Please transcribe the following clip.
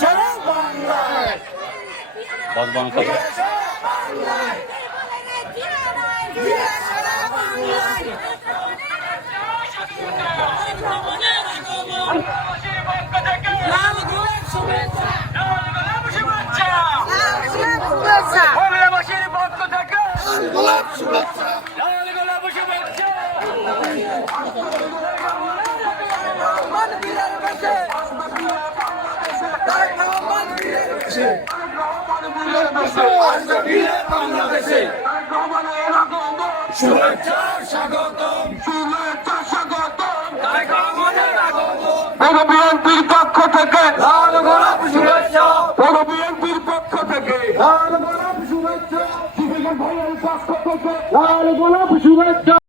সারা বাংলায় শুভেচ্ছা স্বাগতম, শুভেচ্ছা স্বাগতম। পৌর বিএনপির পক্ষ থেকে লাল গোলাপ শুভেচ্ছা, পৌর বিএনপির পক্ষ থেকে লাল গোলাপ শুভেচ্ছা, ভাইয়ের পক্ষ থেকে লাল গোলাপ শুভেচ্ছা।